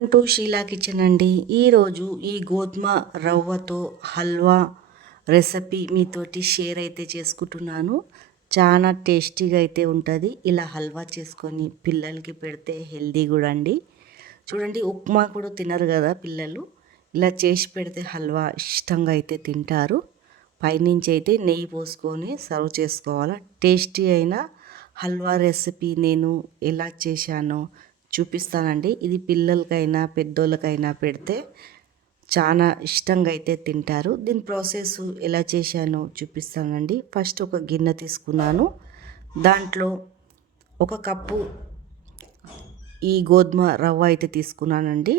To Sheela kitchen అండి. ఈరోజు ఈ గోధుమ రవ్వతో హల్వా రెసిపీ మీతోటి షేర్ అయితే చేసుకుంటున్నాను. చాలా టేస్టీగా అయితే ఉంటుంది. ఇలా హల్వా చేసుకొని పిల్లలకి పెడితే హెల్దీ కూడా అండి. చూడండి, ఉప్మా కూడా తినరు కదా పిల్లలు. ఇలా చేసి పెడితే హల్వా ఇష్టంగా అయితే తింటారు. పైనుంచి అయితే నెయ్యి పోసుకొని సర్వ్ చేసుకోవాలి. టేస్టీ అయిన హల్వా రెసిపీ నేను ఎలా చేశానో చూపిస్తానండి. ఇది పిల్లలకైనా పెద్దోళ్ళకైనా పెడితే చాలా ఇష్టంగా అయితే తింటారు. దీని ప్రాసెస్ ఎలా చేశానో చూపిస్తానండి. ఫస్ట్ ఒక గిన్నె తీసుకున్నాను. దాంట్లో ఒక కప్పు ఈ గోధుమ రవ్వ అయితే తీసుకున్నానండి.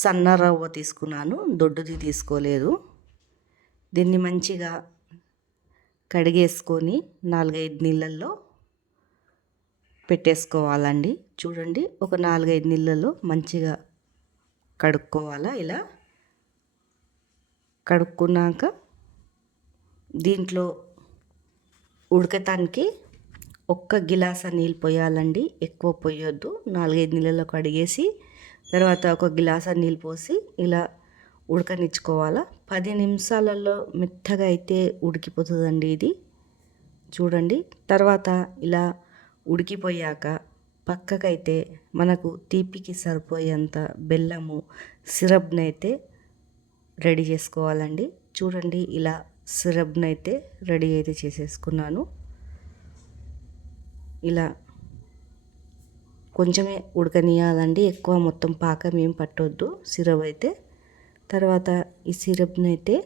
సన్న రవ్వ తీసుకున్నాను, దొడ్డుది తీసుకోలేదు. దీన్ని మంచిగా కడిగేసుకొని 4-5 నీళ్ళల్లో పెట్టేసుకోవాలండి. చూడండి, ఒక 4-5 నీళ్ళలో మంచిగా కడుక్కోవాలా. ఇలా కడుక్కున్నాక దీంట్లో ఉడకటానికి ఒక్క గిలాస నీళ్ళు పోయాలండి, ఎక్కువ పోయొద్దు. 4-5 నీళ్ళలో కడిగేసి తర్వాత ఒక గిలాస నీళ్ళు పోసి ఇలా ఉడకనిచ్చుకోవాలా. 10 నిమిషాలలో మెత్తగా అయితే ఉడికిపోతుందండి ఇది. చూడండి, తర్వాత ఇలా ఉడికిపోయాక పక్కకైతే మనకు తీపికి సరిపోయేంత బెల్లము సిరప్ని అయితే రెడీ చేసుకోవాలండి. చూడండి, ఇలా సిరప్ని అయితే రెడీ అయితే చేసేసుకున్నాను. ఇలా కొంచెమే ఉడకనియాలండి, ఎక్కువ మొత్తం పాకం ఏం పట్టొద్దు సిరప్ అయితే. తర్వాత ఈ సిరప్ని అయితే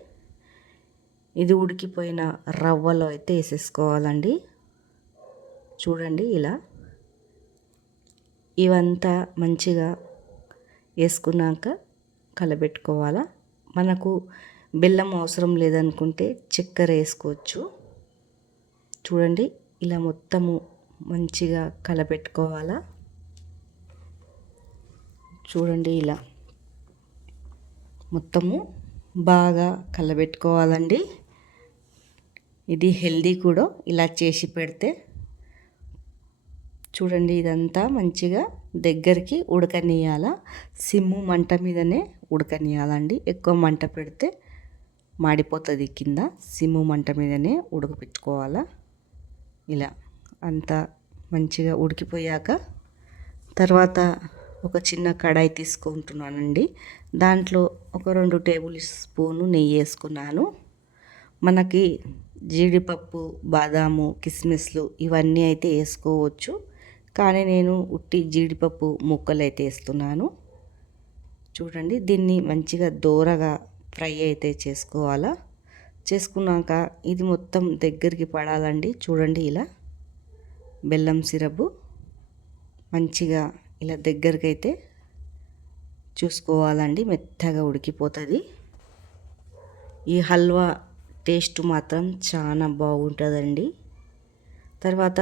ఇది ఉడికిపోయిన రవ్వలో అయితే వేసేసుకోవాలండి. చూడండి, ఇలా ఇవంతా మంచిగా వేసుకున్నాక కలబెట్టుకోవాలా. మనకు బెల్లం అవసరం లేదనుకుంటే చక్కెర వేసుకోవచ్చు. చూడండి, ఇలా మొత్తము మంచిగా కలబెట్టుకోవాలా. చూడండి, ఇలా మొత్తము బాగా కలబెట్టుకోవాలండి. ఇది హెల్దీ కూడా ఇలా చేసి పెడితే. చూడండి, ఇదంతా మంచిగా దగ్గరికి ఉడకనియాల. సిమ్ము మంట మీదనే ఉడకనియాలండి. ఎక్కువ మంట పెడితే మాడిపోతుంది కింద. సిమ్ము మంట మీదనే ఉడకపెట్టుకోవాలా. ఇలా అంతా మంచిగా ఉడికిపోయాక తర్వాత ఒక చిన్న కడాయి తీసుకుంటున్నానండి. దాంట్లో ఒక 2 టేబుల్ స్పూను నెయ్యి వేసుకున్నాను. మనకి జీడిపప్పు, బాదాము, కిస్మిస్లు ఇవన్నీ అయితే వేసుకోవచ్చు, కానీ నేను ఉట్టి జీడిపప్పు ముక్కలు అయితే వేస్తున్నాను. చూడండి, దీన్ని మంచిగా దోరగా ఫ్రై అయితే చేసుకోవాలా. చేసుకున్నాక ఇది మొత్తం దగ్గరికి పడాలండి. చూడండి, ఇలా బెల్లం సిరపు మంచిగా ఇలా దగ్గరికి అయితే చూసుకోవాలండి. మెత్తగా ఉడికిపోతుంది. ఈ హల్వా టేస్ట్ మాత్రం చాలా బాగుంటుందండి. తర్వాత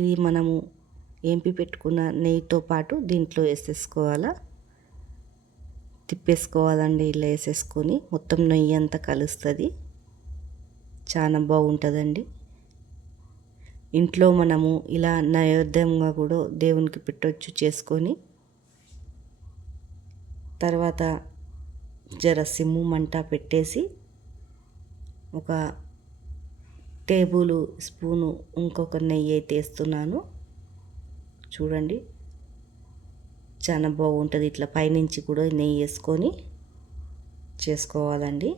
ఇది మనము ఏంపి పెట్టుకున్న నెయ్యితో పాటు దీంట్లో వేసేసుకోవాలా. తిప్పేసుకోవాలండి. ఇలా వేసేసుకొని మొత్తం నెయ్యి అంతా కలుస్తుంది. చాలా బాగుంటుందండి. ఇంట్లో మనము ఇలా నైవేద్యంగా కూడా దేవునికి పెట్టవచ్చు చేసుకొని. తర్వాత జర సిమ్ము మంట పెట్టేసి ఒక టేబుల్ స్పూను ఇంకొక నెయ్యి అయితే వేస్తున్నాను. చూడండి, చాలా బాగుంటుంది. ఇట్లా పైనుంచి కూడా నెయ్యి వేసుకొని చేసుకోవాలండి.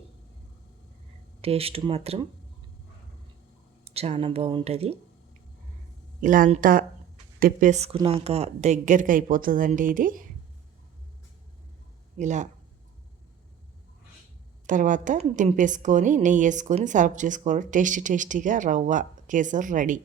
టేస్ట్ మాత్రం చాలా బాగుంటుంది. ఇలా అంతా తిప్పేసుకున్నాక దగ్గరికి అయిపోతుందండి ఇది. ఇలా తర్వాత దింపేసుకొని నెయ్యి వేసుకొని సర్వ్ చేసుకోవాలి. టేస్టీగా రవ్వ కేసర్ రెడీ.